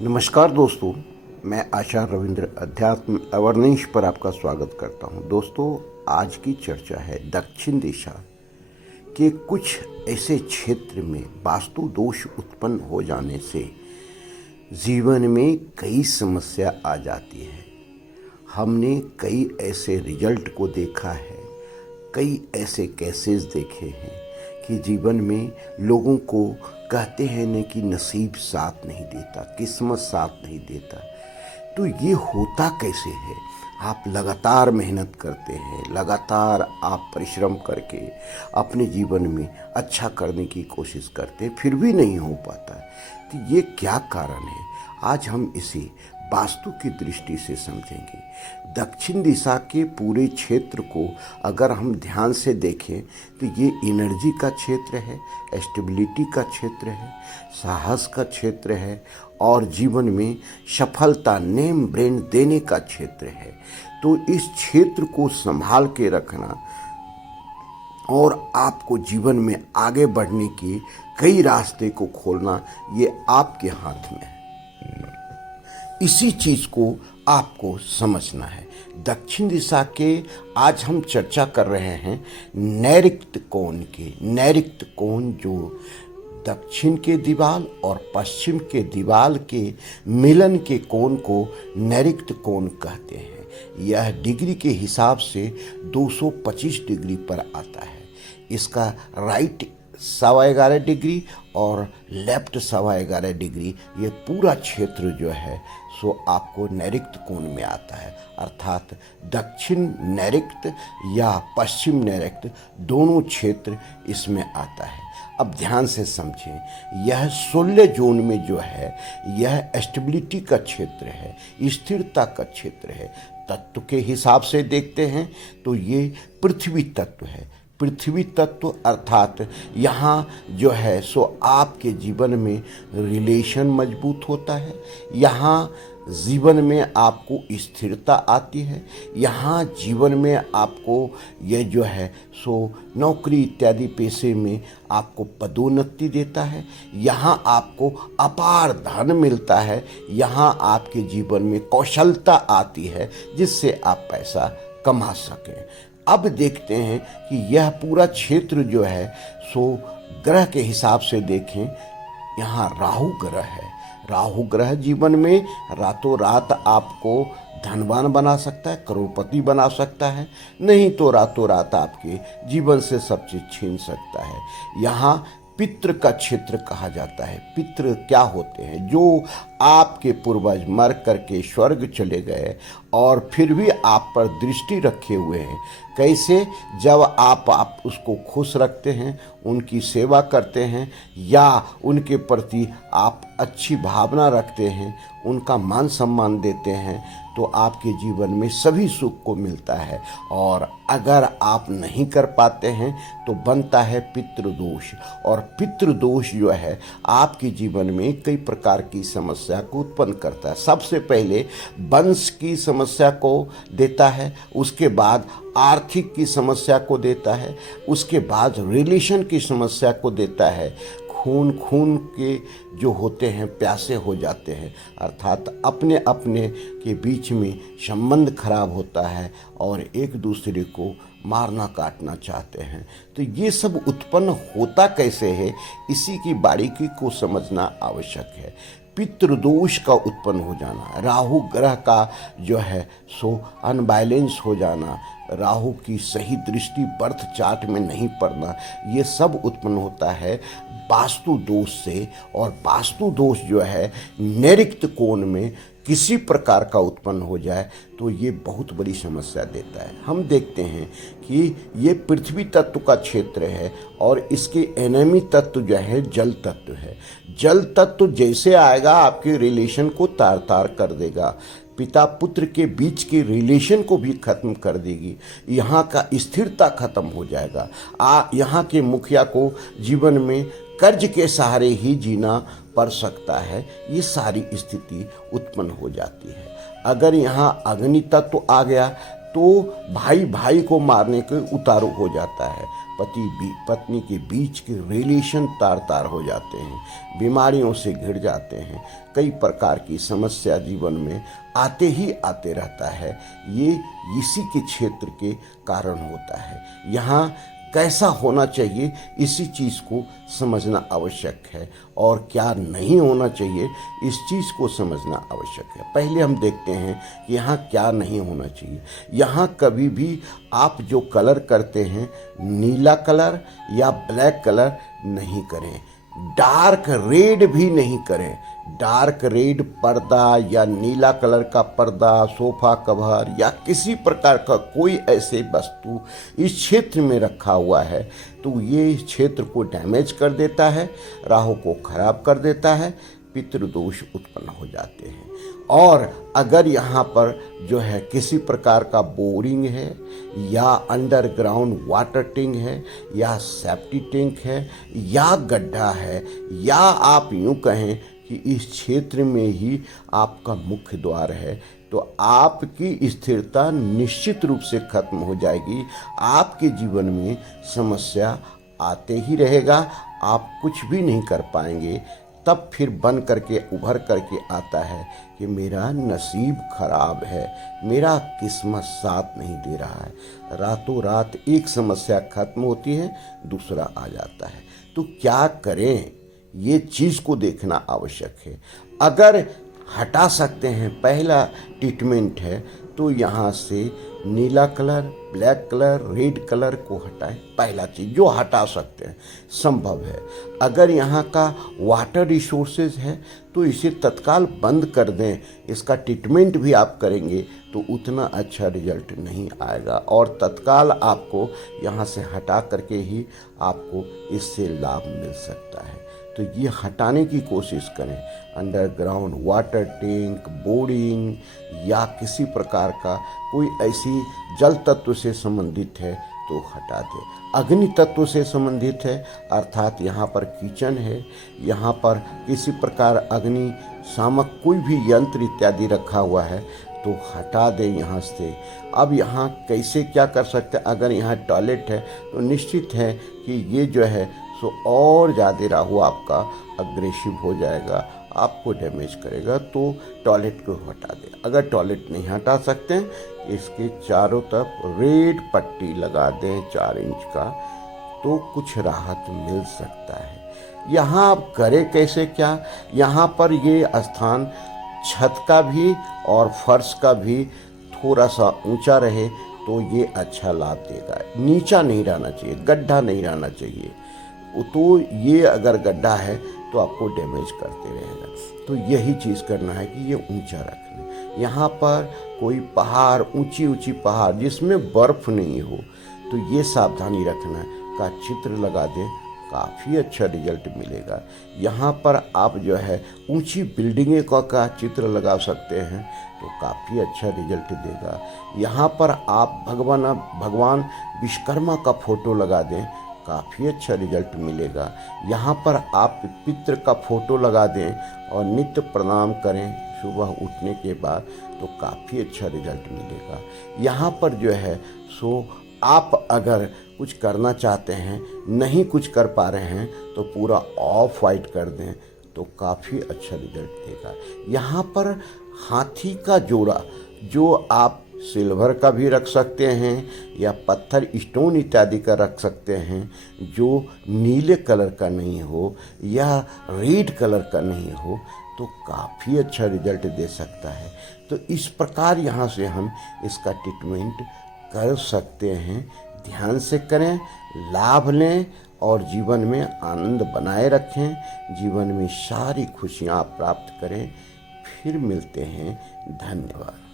नमस्कार दोस्तों, मैं आचार्य रविंद्र अध्यात्म अवर्नेश पर आपका स्वागत करता हूं। दोस्तों, आज की चर्चा है दक्षिण दिशा के कुछ ऐसे क्षेत्र में वास्तु दोष उत्पन्न हो जाने से जीवन में कई समस्या आ जाती है। हमने कई ऐसे रिजल्ट को देखा है, कई ऐसे केसेस देखे हैं कि जीवन में लोगों को कहते हैं न कि नसीब साथ नहीं देता, किस्मत साथ नहीं देता। तो ये होता कैसे है? आप लगातार मेहनत करते हैं, लगातार आप परिश्रम करके अपने जीवन में अच्छा करने की कोशिश करते हैं, फिर भी नहीं हो पाता। तो ये क्या कारण है? आज हम इसे वास्तु की दृष्टि से समझेंगे। दक्षिण दिशा के पूरे क्षेत्र को अगर हम ध्यान से देखें तो ये एनर्जी का क्षेत्र है, स्टेबिलिटी का क्षेत्र है, साहस का क्षेत्र है और जीवन में सफलता, नेम ब्रेन देने का क्षेत्र है। तो इस क्षेत्र को संभाल के रखना और आपको जीवन में आगे बढ़ने के कई रास्ते को खोलना, ये आपके हाथ में है। इसी चीज को आपको समझना है। दक्षिण दिशा के आज हम चर्चा कर रहे हैं नैऋत्य कोण के। नैऋत्य कोण जो दक्षिण के दीवाल और पश्चिम के दीवाल के मिलन के कोण को नैऋत्य कोण कहते हैं। यह डिग्री के हिसाब से 225 डिग्री पर आता है। इसका राइट 11.25 डिग्री और लेफ्ट 11.25 डिग्री, ये पूरा क्षेत्र जो है सो आपको नैऋत्य कोण में आता है। अर्थात दक्षिण नैऋत्य या पश्चिम नैऋत्य दोनों क्षेत्र इसमें आता है। अब ध्यान से समझें, यह 16 जोन में जो है यह स्टेबिलिटी का क्षेत्र है, स्थिरता का क्षेत्र है। तत्व के हिसाब से देखते हैं तो ये पृथ्वी तत्व है। पृथ्वी तत्व अर्थात यहाँ जो है सो आपके जीवन में रिलेशन मजबूत होता है, यहाँ जीवन में आपको स्थिरता आती है, यहाँ जीवन में आपको ये जो है सो नौकरी इत्यादि पेशे में आपको पदोन्नति देता है, यहाँ आपको अपार धन मिलता है, यहाँ आपके जीवन में कौशलता आती है जिससे आप पैसा कमा सकें। अब देखते हैं कि यह पूरा क्षेत्र जो है सो ग्रह के हिसाब से देखें, यहाँ राहु ग्रह है। राहु ग्रह जीवन में रातों रात आपको धनवान बना सकता है, करोड़पति बना सकता है, नहीं तो रातों रात आपके जीवन से सब चीज़ छीन सकता है। यहाँ पितृ का क्षेत्र कहा जाता है। पितृ क्या होते हैं? जो आपके पूर्वज मर करके स्वर्ग चले गए और फिर भी आप पर दृष्टि रखे हुए हैं। कैसे? जब आप उसको खुश रखते हैं, उनकी सेवा करते हैं या उनके प्रति आप अच्छी भावना रखते हैं, उनका मान सम्मान देते हैं, तो आपके जीवन में सभी सुख को मिलता है। और अगर आप नहीं कर पाते हैं तो बनता है पितृदोष, और पितृदोष जो है आपके जीवन में कई प्रकार की समस्या को उत्पन्न करता है। सबसे पहले वंश की समस्या को देता है, उसके बाद आर्थिक की समस्या को देता है, उसके बाद रिलेशन की समस्या को देता है। खून के जो होते हैं प्यासे हो जाते हैं, अर्थात अपने अपने के बीच में संबंध खराब होता है और एक दूसरे को मारना काटना चाहते हैं। तो ये सब उत्पन्न होता कैसे है, इसी की बारीकी को समझना आवश्यक है। पितृदोष का उत्पन्न हो जाना, राहु ग्रह का जो है सो अनबैलेंस हो जाना, राहु की सही दृष्टि बर्थ चार्ट में नहीं पड़ना, ये सब उत्पन्न होता है वास्तु दोष से। और वास्तु दोष जो है नैऋत्य कोण में किसी प्रकार का उत्पन्न हो जाए तो ये बहुत बड़ी समस्या देता है। हम देखते हैं कि ये पृथ्वी तत्व का क्षेत्र है और इसके एनिमी तत्व जो है जल तत्व है। जल तत्व जैसे आएगा आपके रिलेशन को तार तार कर देगा, पिता पुत्र के बीच के रिलेशन को भी खत्म कर देगी, यहाँ का स्थिरता खत्म हो जाएगा। यहाँ के मुखिया को जीवन में कर्ज के सहारे ही जीना पड़ सकता है। ये सारी स्थिति उत्पन्न हो जाती है। अगर यहाँ अग्नि तत्व आ गया तो भाई भाई को मारने के उतारू हो जाता है, पत्नी के बीच के रिलेशन तार तार हो जाते हैं, बीमारियों से घिर जाते हैं, कई प्रकार की समस्या जीवन में आते ही आते रहता है। ये इसी के क्षेत्र के कारण होता है। यहाँ कैसा होना चाहिए इसी चीज़ को समझना आवश्यक है, और क्या नहीं होना चाहिए इस चीज़ को समझना आवश्यक है। पहले हम देखते हैं कि यहाँ क्या नहीं होना चाहिए। यहाँ कभी भी आप जो कलर करते हैं, नीला कलर या ब्लैक कलर नहीं करें, डार्क रेड भी नहीं करें। डार्क रेड पर्दा या नीला कलर का पर्दा, सोफा कवर या किसी प्रकार का कोई ऐसे वस्तु इस क्षेत्र में रखा हुआ है तो ये इस क्षेत्र को डैमेज कर देता है, राहु को खराब कर देता है, पितृदोष उत्पन्न हो जाते हैं। और अगर यहाँ पर जो है किसी प्रकार का बोरिंग है या अंडरग्राउंड वाटर टैंक है या सेप्टी टैंक है या गड्ढा है, या आप यूँ कहें कि इस क्षेत्र में ही आपका मुख्य द्वार है, तो आपकी स्थिरता निश्चित रूप से खत्म हो जाएगी। आपके जीवन में समस्या आते ही रहेगा, आप कुछ भी नहीं कर पाएंगे। तब फिर बन करके उभर करके आता है कि मेरा नसीब खराब है, मेरा किस्मत साथ नहीं दे रहा है। रातों रात एक समस्या खत्म होती है, दूसरा आ जाता है। तो क्या करें, ये चीज़ को देखना आवश्यक है। अगर हटा सकते हैं, पहला ट्रीटमेंट है तो यहाँ से नीला colour, black colour, red colour को हटाएं। पहला चीज़ जो हटा सकते हैं, संभव है। अगर यहाँ का वाटर रिसोर्सेज है तो इसे तत्काल बंद कर दें। इसका ट्रीटमेंट भी आप करेंगे तो उतना अच्छा रिजल्ट नहीं आएगा, और तत्काल आपको यहाँ से हटा करके ही आपको इससे लाभ मिल सकता है। तो ये हटाने की कोशिश करें। अंडरग्राउंड वाटर टैंक, बोरिंग या किसी प्रकार का कोई ऐसी जल तत्व से संबंधित है तो हटा दें। अग्नि तत्व से संबंधित है, अर्थात यहाँ पर किचन है, यहाँ पर किसी प्रकार अग्नि शामक कोई भी यंत्र इत्यादि रखा हुआ है तो हटा दें यहाँ से। अब यहाँ कैसे क्या कर सकते हैं, अगर यहाँ टॉयलेट है तो निश्चित है कि ये जो है सो और ज़्यादा राहु आपका अग्रेसिव हो जाएगा, आपको डैमेज करेगा, तो टॉयलेट को हटा दें। अगर टॉयलेट नहीं हटा सकते हैं, इसके चारों तरफ रेड पट्टी लगा दें 4 इंच का, तो कुछ राहत मिल सकता है। यहाँ आप करें कैसे क्या, यहाँ पर ये स्थान छत का भी और फर्श का भी थोड़ा सा ऊंचा रहे तो ये अच्छा लाभ देगा। नीचा नहीं रहना चाहिए, गड्ढा नहीं रहना चाहिए, तो ये अगर गड्ढा है तो आपको डैमेज करते रहेगा। तो यही चीज़ करना है कि ये ऊंचा रखना। यहाँ पर कोई पहाड़, ऊंची ऊंची पहाड़ जिसमें बर्फ़ नहीं हो तो ये सावधानी रखना का चित्र लगा दें, काफ़ी अच्छा रिजल्ट मिलेगा। यहाँ पर आप जो है ऊंची बिल्डिंगें का चित्र लगा सकते हैं तो काफ़ी अच्छा रिजल्ट देगा। यहाँ पर आप भगवान विश्वकर्मा का फोटो लगा दें, काफ़ी अच्छा रिजल्ट मिलेगा। यहाँ पर आप पितृ का फोटो लगा दें और नित्य प्रणाम करें सुबह उठने के बाद तो काफ़ी अच्छा रिजल्ट मिलेगा। यहाँ पर जो है सो आप अगर कुछ करना चाहते हैं, नहीं कुछ कर पा रहे हैं तो पूरा ऑफ वाइट कर दें तो काफ़ी अच्छा रिजल्ट देगा। यहाँ पर हाथी का जोड़ा जो आप सिल्वर का भी रख सकते हैं या पत्थर स्टोन इत्यादि का रख सकते हैं, जो नीले कलर का नहीं हो या रेड कलर का नहीं हो तो काफ़ी अच्छा रिजल्ट दे सकता है। तो इस प्रकार यहाँ से हम इसका ट्रीटमेंट कर सकते हैं। ध्यान से करें, लाभ लें और जीवन में आनंद बनाए रखें, जीवन में सारी खुशियाँ प्राप्त करें। फिर मिलते हैं, धन्यवाद।